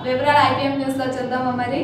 వివరాలు ఐపీఎం న్యూస్లో చూద్దామా మరి?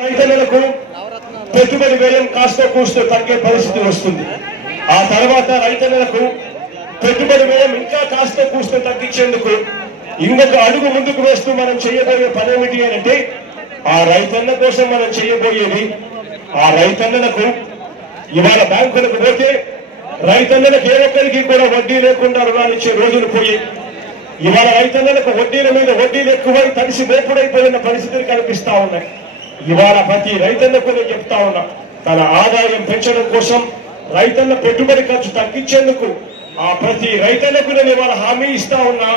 రైతన్నలకు పెట్టుబడి వ్యయం కాస్త కూస్తూ తగ్గే పరిస్థితి వస్తుంది. ఆ తర్వాత రైతన్నలకు పెట్టుబడి వ్యయం ఇంకా కాస్త కూస్తో తగ్గించేందుకు ఇంకొక అడుగు ముందుకు వేస్తూ మనం చేయబోయే పని ఏమిటి అంటే ఆ రైతన్న కోసం మనం చేయబోయేది ఆ రైతన్నలకు ఇవాళ బ్యాంకులకు పోతే రైతన్నలకు ఏ ఒక్కరికి కూడా వడ్డీ లేకుండా రుణాలు ఇచ్చే రోజులు పోయి ఇవాళ రైతన్నలకు వడ్డీల మీద వడ్డీలు ఎక్కువై తడిసి మోపుడైపోయిన పరిస్థితులు కనిపిస్తా ఉన్నాయి. ఇవాళ ప్రతి రైతన్నకు నేను చెప్తా ఉన్నా తన ఆదాయం పెంచడం కోసం రైతన్న పెట్టుబడి ఖర్చు తగ్గించేందుకు ఆ ప్రతి రైతన్నకు నేను ఇవాళ హామీ ఇస్తా ఉన్నా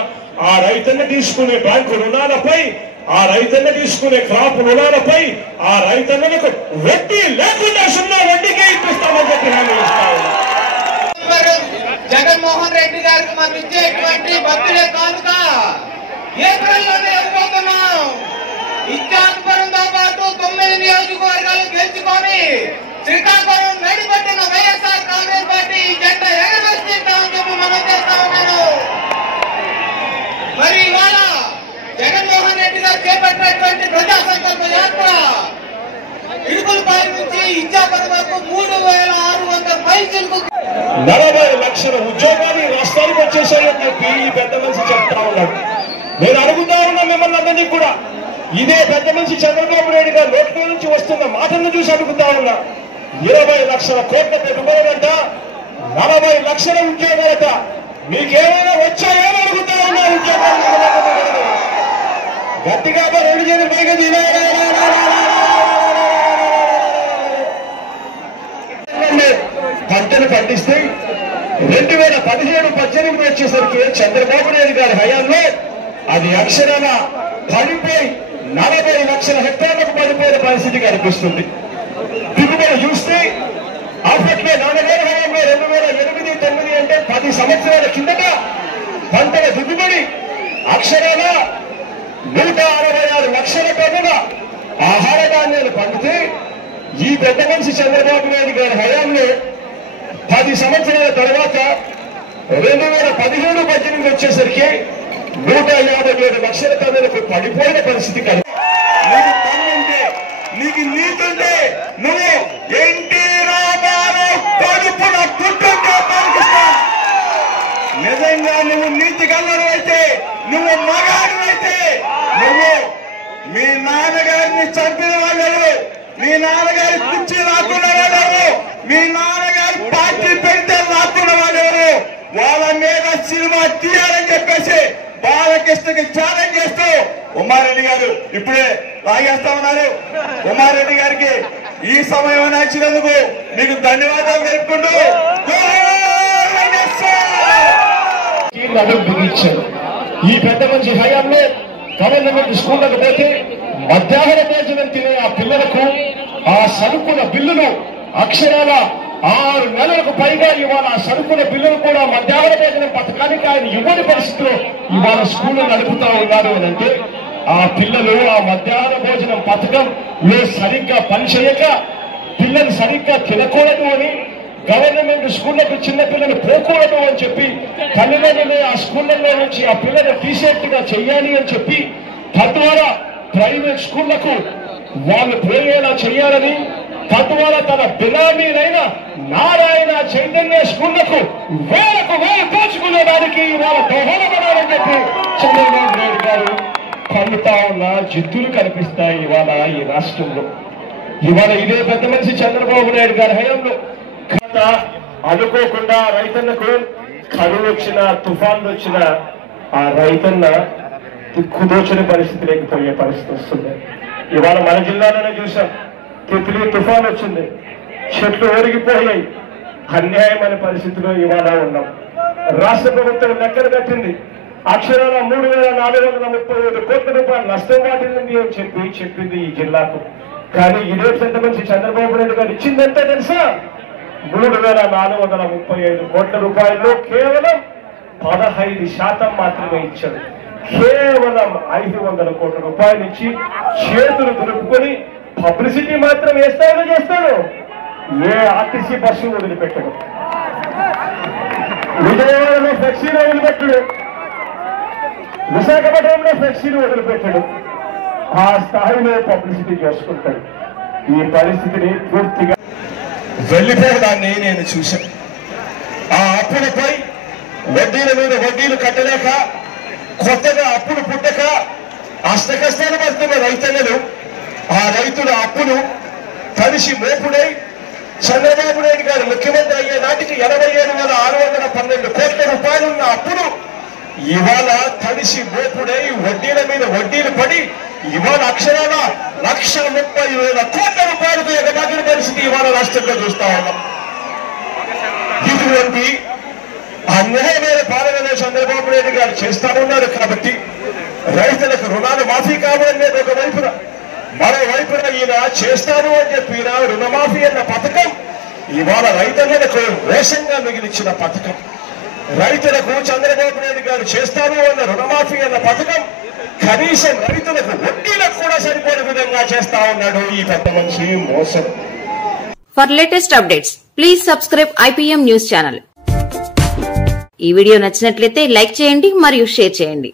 ఆ రైతన్న తీసుకునే బ్యాంకు రుణాలపై ఆ రైతన్న తీసుకునే క్రాప్ రుణాలపై ఆ రైతన్నలకు వడ్డీ లేకుండా సున్నా వడ్డీకే ఇప్పిస్తామని చెప్పి హామీ ఇస్తా ఉన్నా. జగన్మోహన్ రెడ్డి గారికి మనం ఇచ్చేటువంటి భక్తులే కాదుగా ఏప్రిల్లోనే ఇవ్వబోతున్నాం. స్వామి. శ్రీకాకుళం నడిపట్టిన వైఎస్ఆర్ కాంగ్రెస్ పార్టీ ఈ జెండా ఎగరవేస్తుంటామని చెప్పి మనం చేస్తా ఉన్నాను మరి ఇవాళ జగన్మోహన్ రెడ్డి గారు చేపట్టినటువంటి ప్రజా సంకల్ప యాత్ర ఇడుపులపై నుంచి ఇచ్చాపురం వరకు మూడు వేల ఆరు వందల పైసలకు నలభై లక్షల ఉద్యోగాలు రాష్ట్రానికి వచ్చేసాయని చెప్పి ఈ పెద్ద మనిషి చెప్తా ఉన్నాడు. నేను అడుగుతా ఉన్నా మిమ్మల్ని అందరినీ కూడా. ఇదే పెద్ద మనిషి చంద్రబాబు నాయుడు గారు నోట్లో నుంచి వస్తున్న మాటలను చూసి అడుగుతా ఉన్నా. ఇరవై లక్షల కోట్ల పెట్టుబడులంట నలభై లక్షల ఉద్యోగాలట. మీకేమైనా వచ్చాయో అడుగుతా ఉన్నా ఉద్యోగాలు గట్టిగా రెండు చేతులు పైగా పంటలు పండిస్తే రెండు వేల పదిహేడు పద్దెనిమిది వచ్చేసరికి చంద్రబాబు నాయుడు గారి హయాంలో అది అక్షరాల పడిపోయి నలభై లక్షల హెక్టార్లకు పడిపోయిన పరిస్థితి కనిపిస్తుంది. దిగుబడి చూస్తే అప్పట్లో నాన్నగారి హయాంలో రెండు వేల ఎనిమిది తొమ్మిది అంటే పది సంవత్సరాల కిందట పంటల దిగుబడి అక్షరాల నూట అరవై ఆరు లక్షల టన్నుల ఆహార ధాన్యాలు పండితే ఈ పెద్ద మనిషి చంద్రబాబు నాయుడు గారి హయాంలో పది సంవత్సరాల తర్వాత రెండు వేల పదిహేడు పద్దెనిమిది వచ్చేసరికి నూట యాభై ఏడు లక్షల టన్నులకు పడిపోయిన పరిస్థితి కలిగి నీకు దమ్ముంటే నీకు నీతుంటే నువ్వు ఎన్టీ రామారావు కడుపున పుట్టుంటే పాకిస్తాన్ నిజంగా నువ్వు నీతి గల్లడు అయితే నువ్వు మగాడు అయితే నువ్వు మీ నాన్నగారిని చంపిన వాళ్ళు మీ నాన్నగారి కుర్చీ లాక్కున్న వాళ్ళు మీ నాన్నగారి పార్టీ పెడితే లాక్కున్న వాళ్ళు వాళ్ళ మీద సినిమా తీయాలని చెప్పేసి బాలకృష్ణకి ఛాలెంజ్ చేస్తూ ఉమారెడ్డి గారు ఇప్పుడే లాగేస్తా ఉన్నారు. ఉమారెడ్డి గారికి ఈ సమయం నచ్చినందుకు మీకు ధన్యవాదాలు తెలుపుకుంటూ ఈ పెద్ద మనిషి హయాంలో గవర్నమెంట్ స్కూళ్ళకు పోతే మధ్యాహ్న భోజనం తినే ఆ పిల్లలకు ఆ సరుకుల బిల్లులు అక్షరాల ఆరు నెలలకు పైగా ఇవాళ సరుకుల బిల్లులు కూడా మధ్యాహ్న భోజనం పథకానికి ఆయన ఇవ్వని పరిస్థితిలో ఇవాళ స్కూళ్ళు నడుపుతా ఉన్నారు అని అంటే ఆ పిల్లలు ఆ మధ్యాహ్న భోజనం పథకంలో సరిగ్గా పనిచేయక పిల్లలు సరిగ్గా తినకూడదు అని గవర్నమెంట్ స్కూళ్ళకు చిన్న పిల్లలు పోకూడదు అని చెప్పి తల్లిదండ్రులు ఆ స్కూళ్ళలో నుంచి ఆ పిల్లలు తీసేట్టుగా చెయ్యాలి అని చెప్పి తద్వారా ప్రైవేట్ స్కూళ్ళకు వాళ్ళు పోయేలా చేయాలని తద్వారా తన బినామీలైన నారాయణ చైతన్య స్కూళ్ళకు వేలకు వేలు దోచుకునే దానికి ఇవాళ దోహదపడాలని చెప్పి చంద్రబాబు నాయుడు గారు పండుతా ఉన్న జిద్దులు కనిపిస్తాయి ఇవాళ ఈ రాష్ట్రంలో. ఇవాళ ఇదే పెద్ద మనిషి చంద్రబాబు నాయుడు గారి హయాంలో. గత అనుకోకుండా రైతన్నకు కరువు వచ్చిన తుఫాన్లు వచ్చిన ఆ రైతన్న దిక్కుదోచని పరిస్థితి లేకపోయే పరిస్థితి వస్తుంది. ఇవాళ మన జిల్లాలోనే చూసాం. తిత్లీ తుఫాన్ వచ్చింది. చెట్లు ఒరిగిపోయాయి అన్యాయమైన పరిస్థితిలో ఇవాళ ఉన్నాం. రాష్ట్ర ప్రభుత్వం లెక్కలు కట్టింది. అక్షరాల మూడు వేల నాలుగు వందల ముప్పై ఐదు కోట్ల రూపాయలు నష్టం వాటిల్లింది అని చెప్పి చెప్పింది ఈ జిల్లాకు. కానీ ఇదే పెద్ద నుంచి చంద్రబాబు నాయుడు గారు ఇచ్చిందంటే తెలుసా? మూడు వేల నాలుగు వందల ముప్పై ఐదు కోట్ల రూపాయలు కేవలం పదహైదు శాతం మాత్రమే ఇచ్చాడు కేవలం ఐదు వందల కోట్ల రూపాయలు ఇచ్చి చేతులు దులుపుకొని పబ్లిసిటీ మాత్రం వేస్తాడో చేస్తాడు ఏ ఆర్టీసీ బస్సు వదిలిపెట్టడు. విజయవాడలో ఫ్లెక్సీలు వదిలిపెట్టడు. విశాఖపట్నంలో ఫ్లెక్సీలు వదిలిపెట్టడు. ఆ స్థాయిలో పబ్లిసిటీ చేసుకుంటాడు. ఈ పరిస్థితిని పూర్తిగా వెళ్ళిపోవడాన్ని నేను చూశాను. ఆ అప్పులపై వడ్డీల మీద వడ్డీలు కట్టలేక కొత్తగా అప్పులు పుట్టక అష్టకష్టాలు పడుతున్న రైతన్నలు ఆ రైతుల అప్పులు తడిసి మోపుడై చంద్రబాబు నాయుడు గారు ముఖ్యమంత్రి అయ్యే నాటికి ఎనభై ఏడు వేల ఆరు వందల పన్నెండు కోట్ల రూపాయలున్న అప్పులు ఇవాళ తడిసి మోపుడై వడ్డీల మీద వడ్డీలు పడి ఇవాళ అక్షరాల లక్ష ముప్పై వేల కోట్ల రూపాయలతో ఎగబాగిన పరిస్థితి ఇవాళ రాష్ట్రంలో చూస్తా ఉన్నాం. ఇటువంటి అన్యాయమైన పాలన చంద్రబాబు నాయుడు గారు చేస్తా ఉన్నారు కాబట్టి రైతులకు రుణాలు మాఫీ కావాలనే ఈయన చేస్తాను అని చెప్పి రుణమాఫీ అన్న పథకం. ఇవాళ రైతన్నలకు మోసంగా మిగిలిచ్చిన పథకం. రైతులకు చంద్రబాబు నాయుడు గారు చేస్తాను అన్న రుణమాఫీ అన్న పథకం. కనీసం రైతులకు వడ్డీలకు కూడా సరిపోయే విధంగా చేస్తా ఉన్నాడు ఈ పెద్ద మనిషి మోసం. For latest updates please subscribe IPM news channel ఈ వీడియో నచ్చినట్లయితే లైక్ చేయండి మరియు షేర్ చేయండి.